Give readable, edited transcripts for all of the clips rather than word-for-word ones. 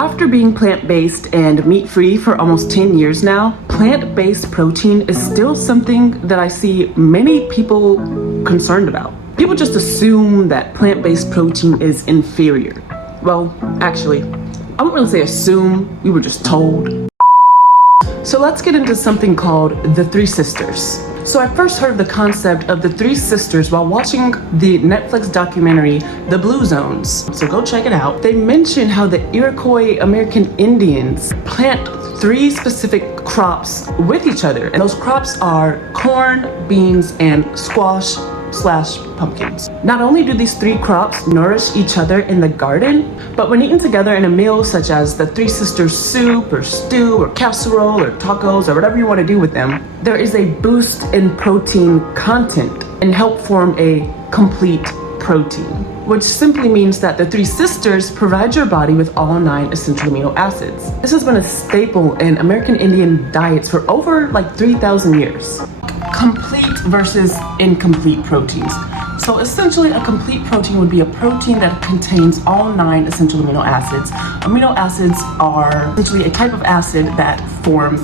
After being plant-based and meat-free for almost 10 years now, plant-based protein is still something that I see many people concerned about. People just assume that plant-based protein is inferior. Well, actually, I wouldn't really say assume, we were just told. So let's get into something called the Three Sisters. So I first heard of the concept of the Three Sisters while watching the Netflix documentary, The Blue Zones. So go check it out. They mention how the Iroquois American Indians plant 3 specific crops with each other. And those crops are corn, beans, and squash/pumpkins. Not only do these 3 crops nourish each other in the garden, but when eaten together in a meal such as the Three Sisters soup or stew or casserole or tacos or whatever you want to do with them, there is a boost in protein content and help form a complete protein, which simply means that the Three Sisters provide your body with all 9 essential amino acids. This has been a staple in American Indian diets for over 3,000 years. Complete versus incomplete proteins. So essentially a complete protein would be a protein that contains all 9 essential amino acids. Amino acids are essentially a type of acid that form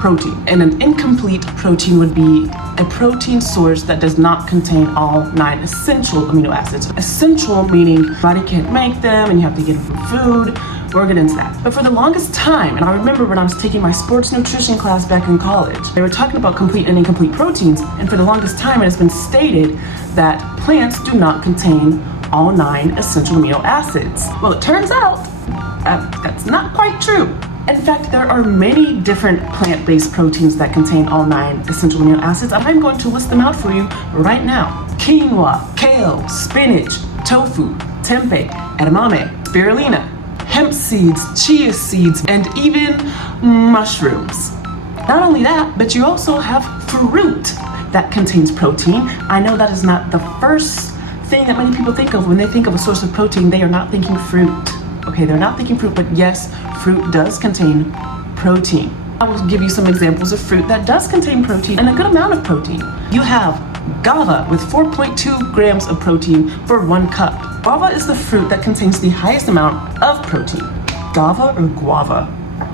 protein. And an incomplete protein would be a protein source that does not contain all 9 essential amino acids. Essential meaning your body can't make them and you have to get them from food. We'll get into that. But for the longest time, and I remember when I was taking my sports nutrition class back in college, they were talking about complete and incomplete proteins, and for the longest time it has been stated that plants do not contain all 9 essential amino acids. Well, it turns out that's not quite true. In fact, there are many different plant-based proteins that contain all 9 essential amino acids. I'm going to list them out for you right now. Quinoa, kale, spinach, tofu, tempeh, edamame, spirulina, hemp seeds, chia seeds, and even mushrooms. Not only that, but you also have fruit that contains protein. I know that is not the first thing that many people think of when they think of a source of protein. They are not thinking fruit. Okay, they're not thinking fruit, but yes, fruit does contain protein. I will give you some examples of fruit that does contain protein and a good amount of protein. You have guava with 4.2 grams of protein for 1 cup. Guava is the fruit that contains the highest amount of protein. Guava or guava?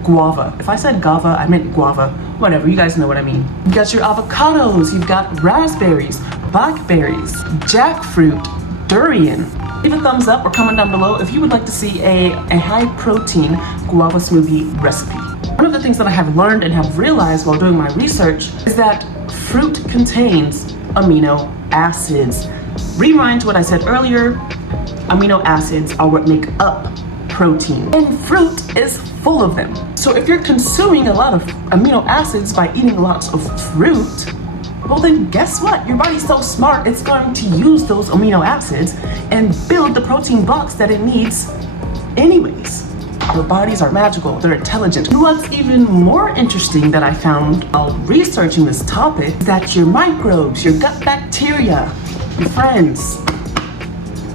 Guava. If I said guava, I meant guava. Whatever, you guys know what I mean. You've got your avocados, you've got raspberries, blackberries, jackfruit, durian. Leave a thumbs up or comment down below if you would like to see a high protein guava smoothie recipe. One of the things that I have learned and have realized while doing my research is that fruit contains amino acids. Rewind to what I said earlier, amino acids are what make up protein, and fruit is full of them. So if you're consuming a lot of amino acids by eating lots of fruit, well then guess what? Your body's so smart, it's going to use those amino acids and build the protein blocks that it needs anyways. Our bodies are magical, they're intelligent. And what's even more interesting that I found while researching this topic is that your microbes, your gut bacteria, your friends,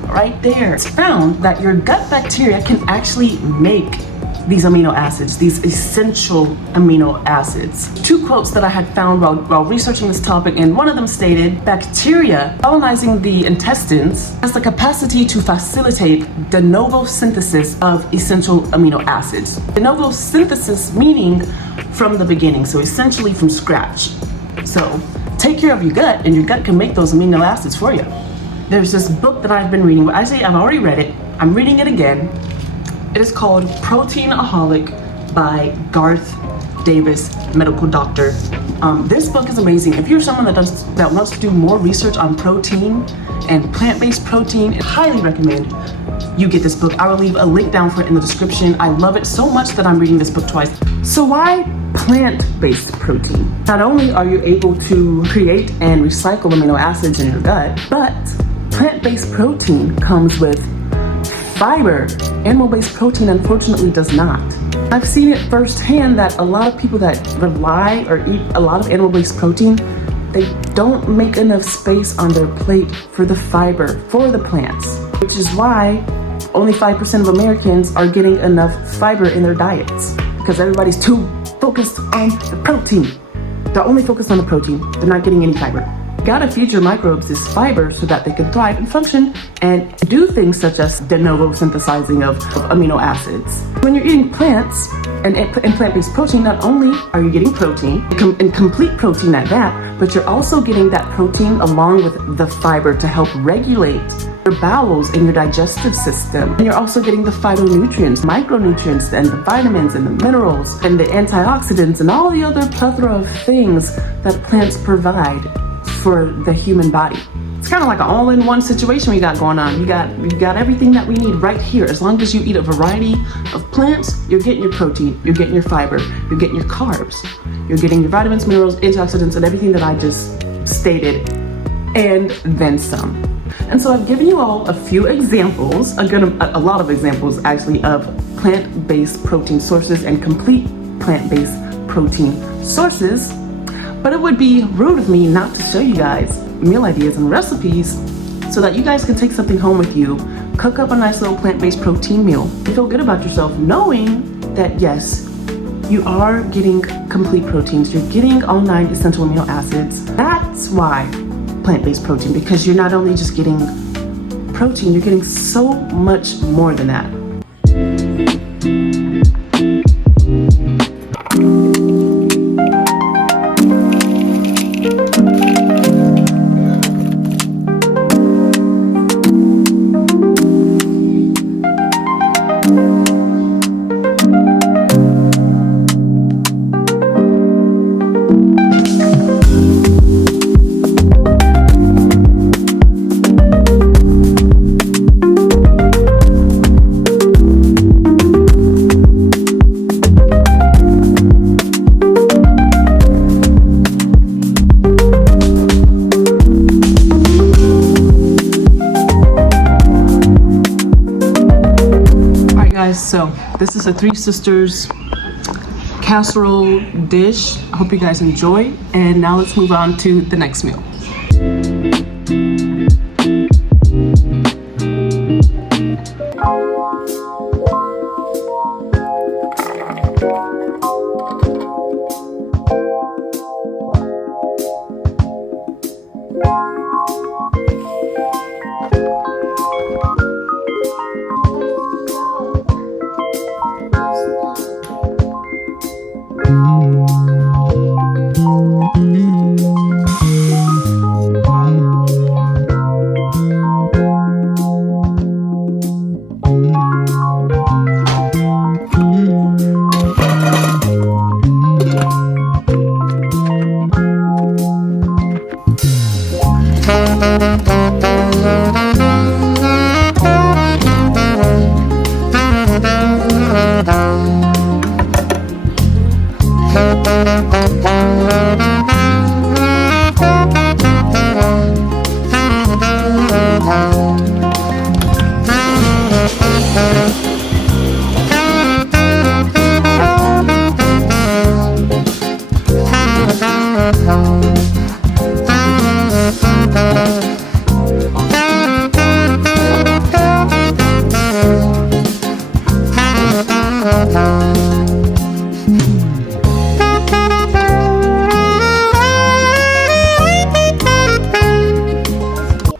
right there, it's found that your gut bacteria can actually make these amino acids, these essential amino acids. 2 quotes that I had found while researching this topic, and one of them stated, bacteria colonizing the intestines has the capacity to facilitate de novo synthesis of essential amino acids. De novo synthesis meaning from the beginning, so essentially from scratch. So take care of your gut and your gut can make those amino acids for you. There's this book that I've been reading. I say I've already read it. I'm reading it again. It is called Proteinaholic by Garth Davis, medical doctor. This book is amazing. If you're someone that wants to do more research on protein and plant-based protein, I highly recommend you get this book. I will leave a link down for it in the description. I love it so much that I'm reading this book twice. So why plant-based protein? Not only are you able to create and recycle amino acids in your gut, but plant-based protein comes with fiber. Animal-based protein unfortunately does not. I've seen it firsthand that a lot of people that rely or eat a lot of animal-based protein, they don't make enough space on their plate for the fiber for the plants, which is why only 5% of Americans are getting enough fiber in their diets, because everybody's too focused on the protein. They're only focused on the protein. They're not getting any fiber. gotta feed your microbes this fiber so that they can thrive and function and do things such as de novo synthesizing of amino acids. When you're eating plants and plant-based protein, not only are you getting protein, and complete protein at that, but you're also getting that protein along with the fiber to help regulate your bowels and your digestive system. And you're also getting the phytonutrients, micronutrients, and the vitamins and the minerals and the antioxidants and all the other plethora of things that plants provide for the human body. It's kind of like an all-in-one situation we got going on. You got everything that we need right here. As long as you eat a variety of plants, you're getting your protein, you're getting your fiber, you're getting your carbs, you're getting your vitamins, minerals, antioxidants, and everything that I just stated, and then some. And so I've given you all a few examples, a lot of examples actually, of plant-based protein sources and complete plant-based protein sources. But it would be rude of me not to show you guys meal ideas and recipes so that you guys can take something home with you, cook up a nice little plant-based protein meal, and feel good about yourself knowing that yes, you are getting complete proteins, you're getting all 9 essential amino acids. That's why plant-based protein, because you're not only just getting protein, you're getting so much more than that. So this is a Three Sisters casserole dish. I hope you guys enjoy, and now let's move on to the next meal.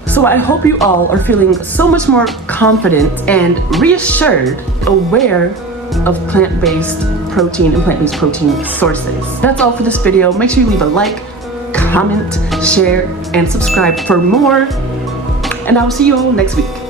So I hope you all are feeling so much more confident and reassured, aware of plant-based protein and plant-based protein sources. That's all for this video. Make sure you leave a like, comment, share, and subscribe for more. And I will see you all next week.